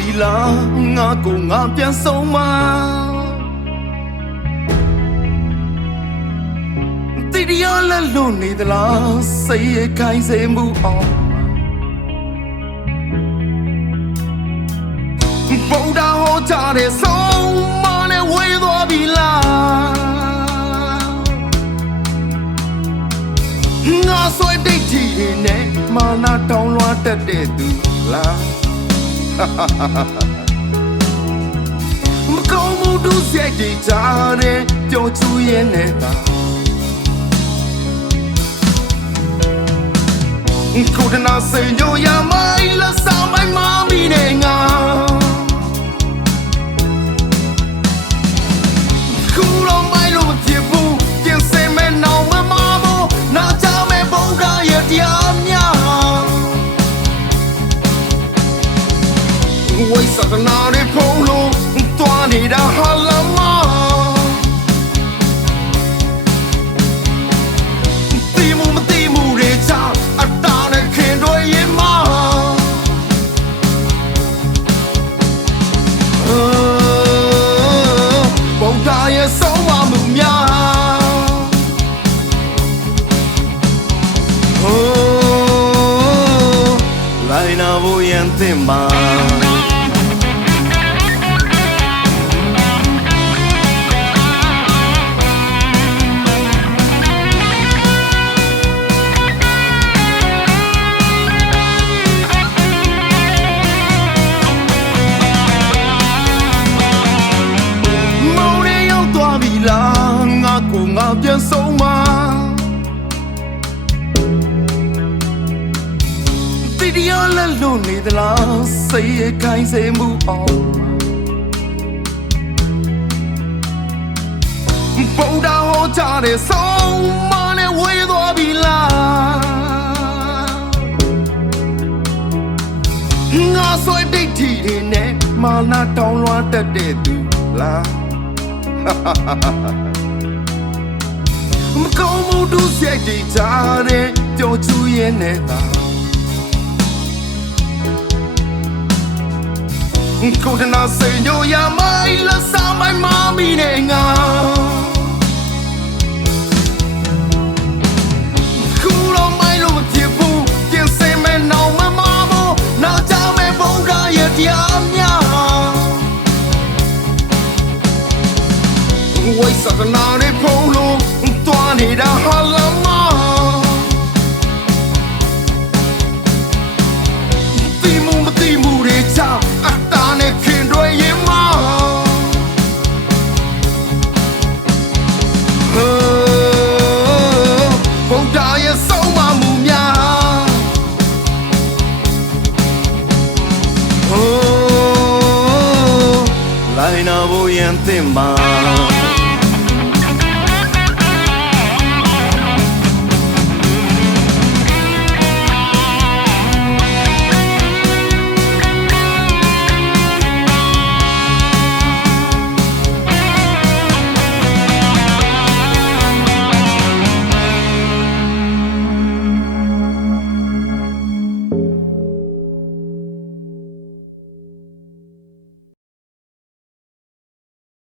ပြီလားငါကိုငါပြန်ဆုံးမတိတရားလက်လွတ်နေသလားစိတ်ရခိုင်စေမှုအောင်ဗုဒ္ဓဟောကြားတဲ့ဆုံးမနဲ့ဝေးသွားပြီလားငါဆွဲဒိတ်ကြီးနဲ့မာနတောင်းလွှားတတ်တဲ့သူလားမကောင်းမှုတို့စိတ်တွေကြားတဲ့ကြောချူရဲ့နေတာကိုယ်တနာစိတ်ညိုရမိုင်းလာဆောင်မိုင်းမမီနဲ့ငါခုတော့မိုင်းလို့ဖြစ်ဘူးပြင်ဆင်မဲ့နောင်မမမို့နာကြမဲ့ဘုရားရဲ့တရားများဝိသကနာနဲ့ဖုံးလို့တွားနေတာဟာလမတီမူမတီမူတွေချအတားနဲ့ခင်တွေရင်မဘုရားရဲ့ဆုံးမမှုများလိုက်နာဖို့ရန်သင့်ပါငါပြန်ဆုံးမတိတရားလက်လွတ်နေသလားစိတ်ရခိုင်စေမှုအောင်ဗုဒ္ဓဟောကြားတဲ့ဆုံးမနဲ့ဝေးသွားပြီလားငါဆွဲဒိတ်ထီတွေနဲ့မာနတောင်းလွှားတတ်တဲ့သူလားမကောင်းမှုတို့စိတ်တွေကြားတဲ့ကြောချူရဲ့နေတာကိုယ်တနာစိတ်ညိုရမိုင်းလာဆောင်မိုင်းမမီနဲ့ငါခုတော့မိုင်းလို့မဖြစ်ဘူးပြင်ဆင်မဲ့နောင်မမမို့နာကြမဲ့ဘုရားရဲ့တရားများဝိသကနာနဲ့ဖုံးလို့တွားနေတာဟာလမတီမူမတီမူတွေချအတားနဲ့ခင်တွေရင်မဘုရားရဲ့ဆုံးမမှုများလိုက်နာဖို့ရန်သင့်ပါ